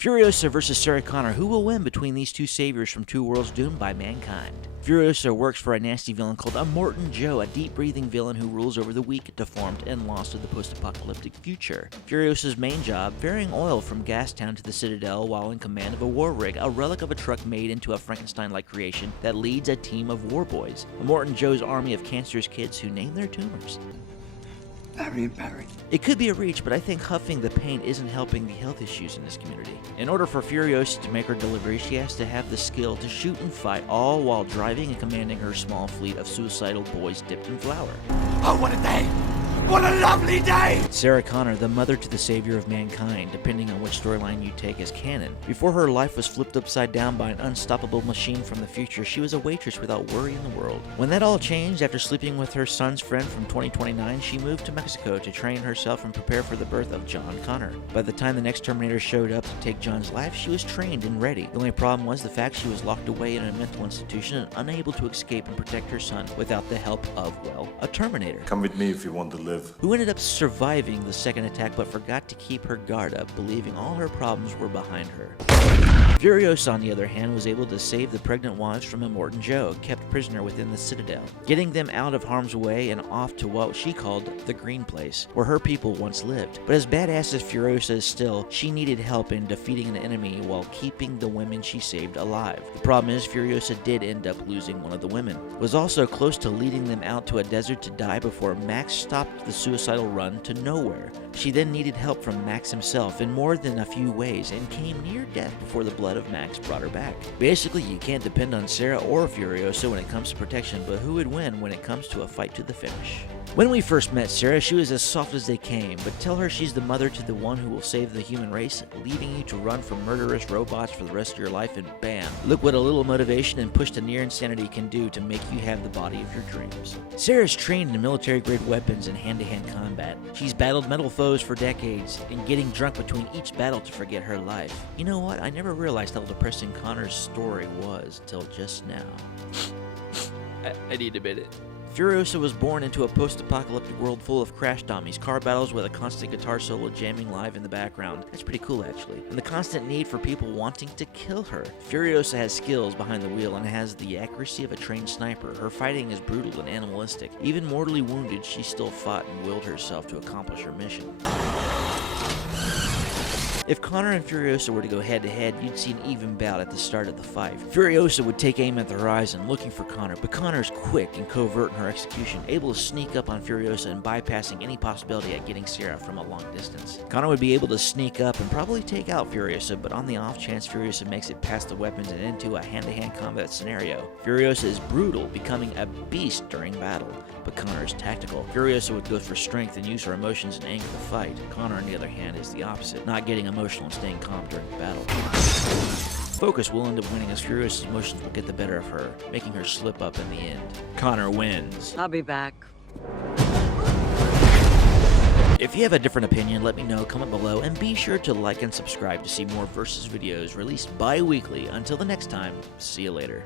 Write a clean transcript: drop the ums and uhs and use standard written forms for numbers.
Furiosa versus Sarah Connor. Who will win between these two saviors from two worlds doomed by mankind? Furiosa works for a nasty villain called Immortan Joe, a deep-breathing villain who rules over the weak, deformed, and lost of the post-apocalyptic future. Furiosa's main job, ferrying oil from Gastown to the Citadel while in command of a war rig, a relic of a truck made into a Frankenstein-like creation that leads a team of war boys. Immortan Joe's army of cancerous kids who name their tumors. Barry. It could be a reach, but I think huffing the paint isn't helping the health issues in this community. In order for Furiosa to make her delivery, she has to have the skill to shoot and fight, all while driving and commanding her small fleet of suicidal boys dipped in flour. Oh, what a day! What a lovely day! Sarah Connor, the mother to the savior of mankind, depending on which storyline you take as canon. Before her life was flipped upside down by an unstoppable machine from the future, she was a waitress without worry in the world. When that all changed, after sleeping with her son's friend from 2029, she moved to Mexico to train herself and prepare for the birth of John Connor. By the time the next Terminator showed up to take John's life, she was trained and ready. The only problem was the fact she was locked away in a mental institution and unable to escape and protect her son without the help of, well, a Terminator. Come with me if you want to live. Who ended up surviving the second attack but forgot to keep her guard up, believing all her problems were behind her. Furiosa, on the other hand, was able to save the pregnant wives from Immortan Joe, kept prisoner within the Citadel, getting them out of harm's way and off to what she called the Green Place, where her people once lived. But as badass as Furiosa is still, she needed help in defeating an enemy while keeping the women she saved alive. The problem is, Furiosa did end up losing one of the women, was also close to leading them out to a desert to die before Max stopped the suicidal run to nowhere. She then needed help from Max himself in more than a few ways and came near death before the blood of Max brought her back. Basically, you can't depend on Sarah or Furiosa when it comes to protection, but who would win when it comes to a fight to the finish? When we first met Sarah, she was as soft as they came, but tell her she's the mother to the one who will save the human race, leaving you to run from murderous robots for the rest of your life, and bam! Look what a little motivation and push to near insanity can do to make you have the body of your dreams. Sarah's trained in military-grade weapons and hand-to-hand combat. She's battled metal foes for decades, and getting drunk between each battle to forget her life. You know what? I never realized how depressing Connor's story was till just now. I need a minute. Furiosa was born into a post-apocalyptic world full of crash dummies, car battles with a constant guitar solo jamming live in the background. That's pretty cool, actually. And the constant need for people wanting to kill her. Furiosa has skills behind the wheel and has the accuracy of a trained sniper. Her fighting is brutal and animalistic. Even mortally wounded, she still fought and willed herself to accomplish her mission. If Conner and Furiosa were to go head-to-head, you'd see an even bout at the start of the fight. Furiosa would take aim at the horizon, looking for Conner, but Conner's quick and covert in her execution, able to sneak up on Furiosa and bypassing any possibility at getting Sarah from a long distance. Conner would be able to sneak up and probably take out Furiosa, but on the off chance Furiosa makes it past the weapons and into a hand-to-hand combat scenario. Furiosa is brutal, becoming a beast during battle, but Conner is tactical. Furiosa would go for strength and use her emotions and anger to fight. Conner, on the other hand, is the opposite, not getting emotional and staying calm during the battle. Focus will end up winning as Furiosa's emotions will get the better of her, making her slip up in the end. Conner wins. I'll be back. If you have a different opinion, let me know, comment below, and be sure to like and subscribe to see more Versus videos released bi-weekly. Until the next time, see you later.